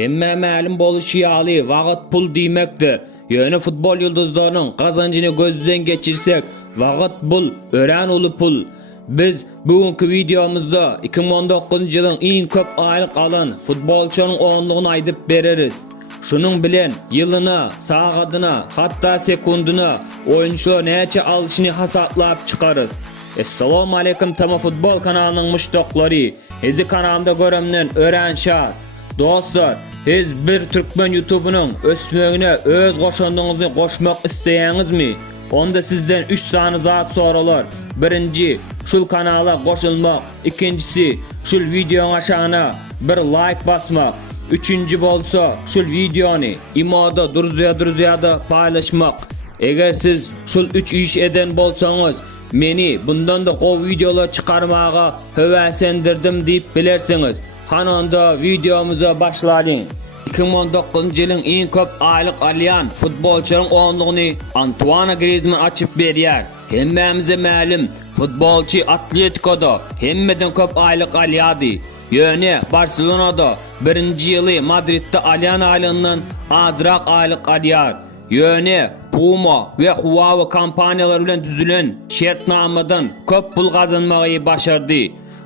Hemme ma'lum boluşu ýaly wagt pul diýmekdir. Ýöne futbol ýulduzlarynyň gazanjyny gözden geçirsek, wagt pul, ören uly pul. Biz bugünkü videomuzda 2019 ýylyň iň köp aýlyk alan futbolçunyň onlugyny aýdyp bereriz. Şunun bilen ýylyna, sagadyna, hatda sekundyna oýunçy näçe alşyny hasaplap çykarys. Assalamu aleykum Tama Futbol kanalynyň müştaklary. Hezi kanalymda göremden ören şat. Dostlar, siz bir Türkmen YouTube'unun ösmegine öz goşandygyňyzy goşmak isleýäňizmi? Onda sizden 3 sany zat soralar. Birinci, şul kanala goşulmak. İkincisi, şul videoň aşağına bir like basmak. Üçüncü bolsa, şul videony imada duruzya paylaşmak. Eger siz şul 3 iş eden bolsaňyz, meni bundan da gow videolar çıkarmaga höwäsendirdim diýip bilersiňiz. Hananda videomuza başlaýyn. 2019 ýylyň iň köp aýlyk alýan futbolçunyň onlugyny Antoine Griezmann açyp berýär. Hemmemize ma'lum, futbolçy Atletico'da hemmeden köp aýlyk alýady. Ýöne Barcelona'da 1-nji ýyly Madridde alýan aýlygyndan azrak aýlyk alýar. Ýöne Puma ve Huawei kampaniýalary bilen düzülen şertnamadan köp pul gazanmagy başardy.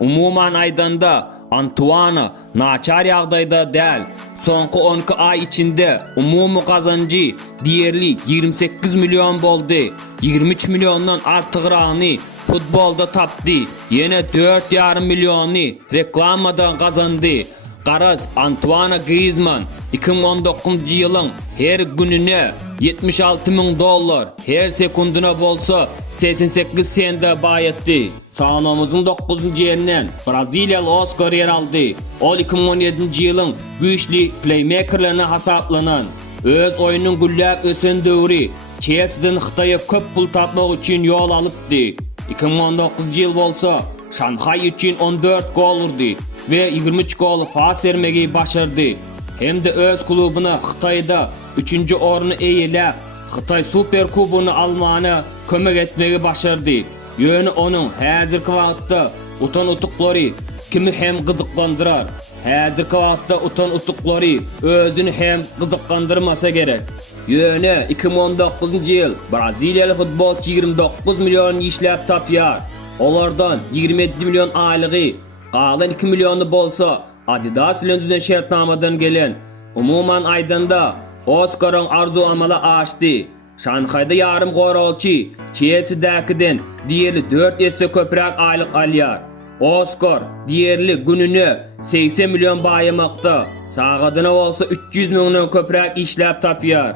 Umuman aýdanda Antoine naçar ýagdaýda däl. Soňky 12 ay içinde umumy gazanjy diýerli 28 milyon boldy. 23 milyondan artygrany futbolda tapdy. Ýene 4,5 milyony reklamadan gazandy. Garaz Antoine Griezmann 2019 ýylyň her gününe $76,000, her sekunduna bolsa 88 sende baýatdy. Sahnamyzyň 9-njy ýerinden Braziliýaly Oscar ýer aldy. Ol 2017 ýylyň güýçli playmakerlerine hasaplanan. Öz oýunyň gülläp ösen döwri Chelsea'den Hytaýa köp pul tapmak üçin ýol alypdy. 2019 ýyl bolsa Şanhay üçin 14 gol urdy ve 23 gol pas vermegi başardy. Hem de öz klubuna Hytaýda 3-nji orny eýelep, Hytaý Super Kubogyny almany kömek etmegi başardy. Ýöne onuň häzirki wagtda utan utuklary kimi hem gyzyklandyrar. Häzirki wagtda utan utuklary özüni hem gyzyklandyrmasa gerek. Ýöne 2019 ýyl Braziliýaly futbolçy 29 milyon işläp tapýar. Olardan 27 milyon aýlygy, galan 2 milyony bolsa Adidas bilen düzen şertnamadan gelen. Umuman aýdanda Oscar'ın arzu amala aşdy. Şanhaýda ýarym goralçy Chelsea'däkiden diýerli 4 esse köpräk aýlyk alýar. Oscar diýerli gününe 80 milyon baýamakda. Sagadyna bolsa 300 milyondan köpräk işläp tapýar.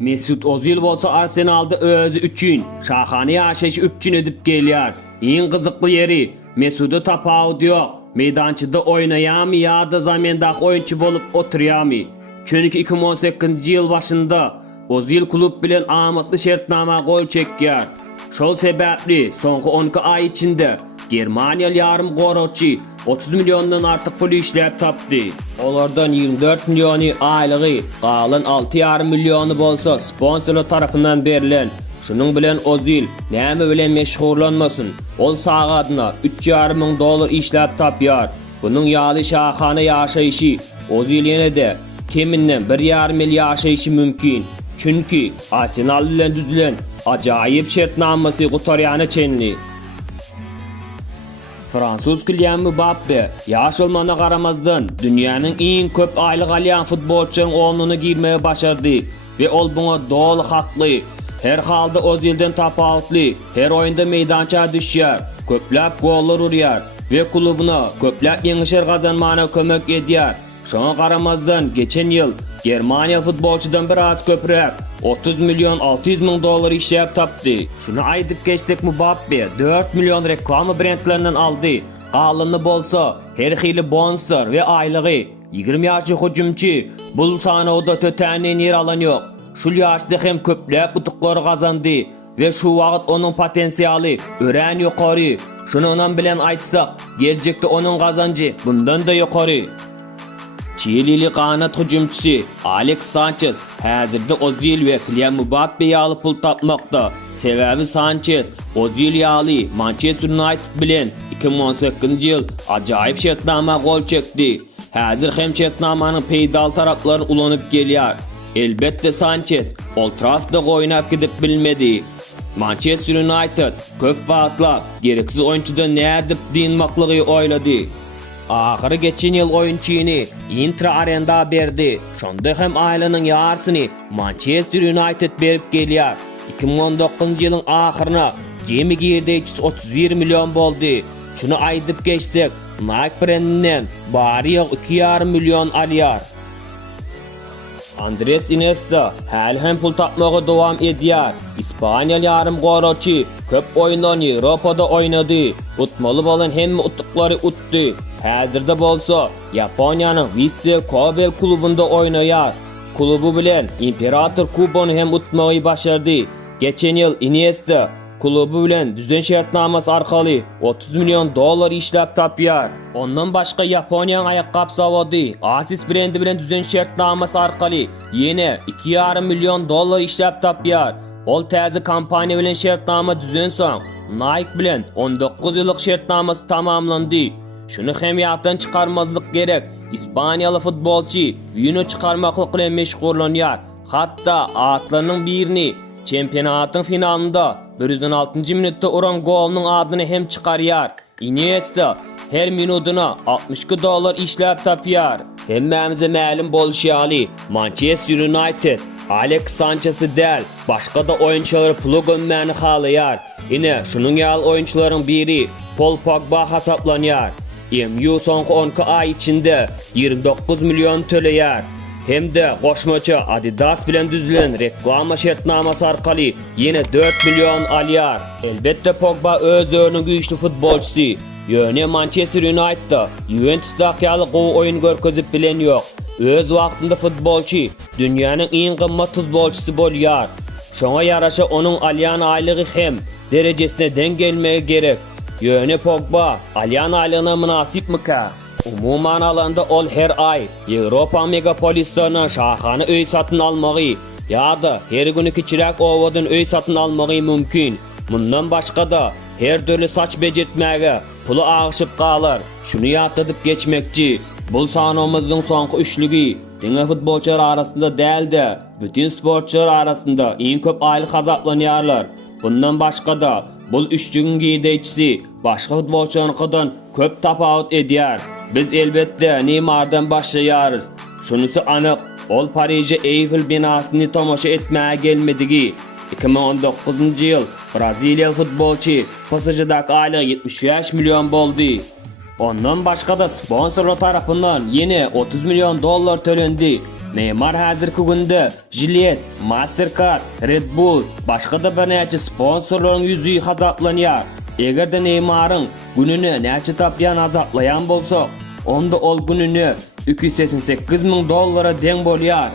Mesut Özil bolsa Arsenalda özü üçin şahany ýaşaýyş üçün edip gelýär. Iň gyzykly ýeri Mesut'u tapawdy ýok. Meydançyda oýnaýarmy ýa-da zamendäki oýunçy bolup oturýarmy? Çünki 2018 ýyl başynda Özil klub bilen amatly şertnama gol çekýär. Şol sebäpli soňky 12 ay içinde Germaniýaly ýarym goraçy 30 milyondan artyk pul işläp tapdy. Olardan 24 milyony aýlygy, galan 6,5 milyony bolsa sponsorlar tarapyndan berilen. Şunun bilen Özil näme bilen meşhurlanmasyn? Ol sagadyna $3,5 işläp tapýar. Bunyň ýaly şahany ýaşaýyşy Özil ýene-de keminden 1,5 milyon ýaşaýyşy mümkin. Çünki Arsenal bilen düzülen ajaýyp şertnamasy gutarýany çenli. Fransuz Kylian Mbappe ýaş bolmana garamazdan dünýäniň iň köp aýlyk alýan futbolçunyň onlugyny girmege başardy we ol buňa dol hakly. Her halda Özilden tapawutly, her oýunda meydança düşýär, köpläp gollar urýar we klubuna köpläp ýeňişler gazanmana kömek edýär. Şoňa garamazdan geçen ýyl Germaniýa futbolçydan biraz köpräk $30 milyon $600,000 işläp tapdy. Şunu aýdyp geçsek Mbappe 4 milyon reklama brendlerinden aldy. Galyny bolsa her hili bonuslar we aýlygy 20 ýaşly hujumçy bul sanawda tötänen ýer alan ýok. Şul ýaşda hem köpläp utuklary gazandy we şu wagt onuň potensialy ören ýokary. Şunundan bilen aýtsak, geljekde onuň gazanjy bundan da ýokary. Çilili kanat hücumçusu Alex Sanchez häzirde Özil we Kylian Mbappe ýaly pul tapmakda. Sebäbi Sanchez Özil ýaly Manchester United bilen 2018 yıl acayip şartnama gol çekti. Hazır hem şartnamanın peydal tarafları ulanıp geliyor. Elbette Sanchez Old Trafford'da oynap gidip bilmedi. Manchester United köp vaatla gereksiz oyuncudan ne edip dinmaklığı oyladı. Ahırı geçen yıl oyunçini Intra Arenda berdi. Şonda hem ailenin yarısını Manchester United berip geliyor. 2019 yılın ahırına Jimmy Girdich 31 milyon boldu. Şunu aydıp geçsek Nike brandinden bari yok 2,5 milyon alıyor. Andres Iniesta hal hem pul tapmağa devam ediyor. İspanyol yarım goloçu köp oyunlarını Avrupa'da oynadı. Utmalı bolan hem uttukları uttu. Hazırda bolsa Japonya'nın Vissel Kobe klubunda oynuyor. Klubu bilen İmperator Kubonu hem utmayı başardı. Geçen yıl Iniesta klubu bilen düzen şartnaması arkalı 30 milyon dolar işlep tapıyor. Ondan başka Japonya'nın ayakkabı zavodi Asus brendi bilen düzen şartnaması arkalı yine 2,5 milyon dolar işlep tapıyor. Ol taze kampanya bilen şartnama düzen son Nike bilen 19 yıllık şartnaması tamamlandı. Şunu hem çıkarmazlık gerek. İspanyalı futbolcu Vino çıkarmaklık ile meşgullanıyor. Hatta atlarının birini Çempionatın finalında 116. minutta oran golünün adını hem çıkarıyor. Iniesta her minutuna 62 dolar işlep tapıyor. Hemmemize ma'lum bolşalı Manchester United Alex Sanchez'i del başka da oyuncuları pulu gömmeni halıyar. Yine şunun yal oyuncuların biri Paul Pogba hesaplanıyor. MU son 10 ay içinde 29 milyon töleyer. Hem de koşmaçı Adidas bilen düzülen reklama şartnaması arkalı yine 4 milyon alıyor. Elbette Pogba özünün güçlü futbolcusu. Yöne Manchester United'da Juventus'da kalı oyun görkezip bilen yok. Öz vaktinde futbolcu dünyanın en kımmet futbolcusu boluyor. Şona yaraşa onun alyan aylığı hem derecesine dengelmeye gerek. Yöne Pogba alyan aylığına münasip mi ka? Umuman alanda ol her ay Avrupa megapolislerine şahane öy satın almağı ya da her günü kiçirek ovadan öy satın almağı mümkün. Bundan başka da her türlü saç becertmeye pulu ağışıp kalır. Şunu yatladıp geçmekçi. Bu sahamızın sonku üçlüğü dine futbolcular arasında değil de bütün sporcular arasında en köp aylık azaplanıyorlar. Bundan başka da bu üçlüğün giydeyçisi başka futbolculardan köp tafavut ediyor. Biz elbette Neymar'dan başlayarız. Şunusu anık, ol Paris'e Eiffel binasını tamaşa etmeye gelmedigi. 2019 yıl Brezilyalı futbolcu PSG'daki aylığı 75 milyon boldu. Ondan başka da sponsorlar tarafından yine 30 milyon dolar tölendi. Neymar hazırki günde Gillette, Mastercard, Red Bull başka da bir neçe sponsorların yüzüğü hazaplanıyor. Eğer de Neymar'ın gününü neçe taplayan azaplayan bolsa, onda ol gününü 288 milyon dolara den boluyor.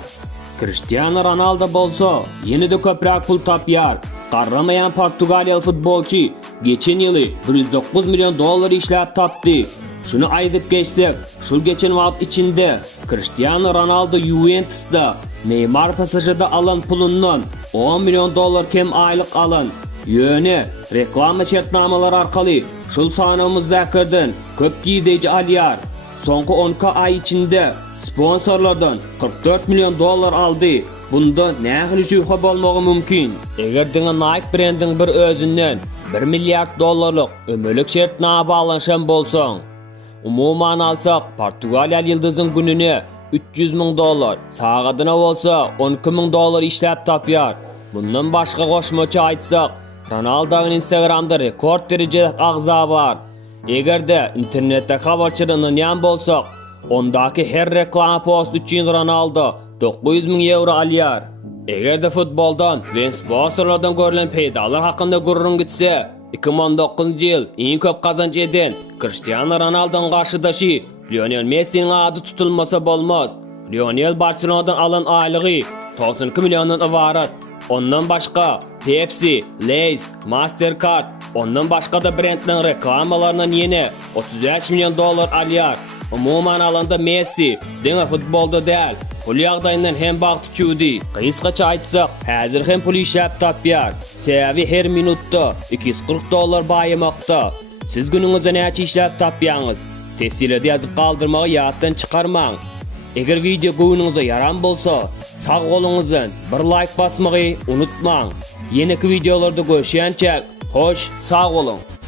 Cristiano Ronaldo bolsa yeni de köprak pul tapıyor. Qarramayan Portugalyalı futbolcu geçen yılı 109 milyon dolar işlep taptı. Şunu aydıp geçsek, şu geçen vakt içinde Cristiano Ronaldo Juventus'da, Neymar PSG'da alan pulundan 10 milyon dolar kem aylık alan. Yöne reklama şartnamalar arkalı şul sanımızda kırdın köp giydeci alıyor. Sonku 10 ay içinde sponsorlardan 44 milyon dolar aldı. Bunda ne hılışıqı bolmağı mümkün. Eğer dine Nike brandin bir özünden 1 milyar dolarlık ömürlük şartnama bağlanışan bolsan, umuman alsak Portugalya yıldızın gününü 300 milyon dolar, sağadına olsa 12 milyon dolar işlep tapıyor. Bundan başka koşmaçı aytsak, Ronaldo'nun Instagram'da rekord derecede ağza var. Eğer de internette haberçilerinden yan bolsak, ondaki her reklama post için Ronaldo 900 milyon euro alıyor. Eğer de futboldan ve sponsorlardan görülen peydalar hakkında gururun gitse, 2019 yıl en köp kazanç eden Cristiano Ronaldo'nun karşıdaşı Lionel Messi'nin adı tutulmasa bolmaz. Lionel Barcelona'dan alan aylığı 92 milyondan ibaret. Ondan başka Pepsi, Lay's, Mastercard, ondan başka da brandlerin reklamalarından yine 35 milyon dolar alıyor. Umuman alanda Messi, dine futbolda değil, pul yağdayından hem baktı çüğdi. Kıyıskaça aytsak, hazır hem pul işlep tapıyor. Sebebi her minutta 240 dolar bayımakta. Siz günüňizde näçe işläp tapýaňyz? Tesirlerde ýazyp galdyrmagy ýatdan çykarmaň. Eger video göwünüňize yaram bolsa, sag goluňyzdan bir like basmagy unutmaň. Ýene videolarda görüşýänçä, hoş, sag bolun.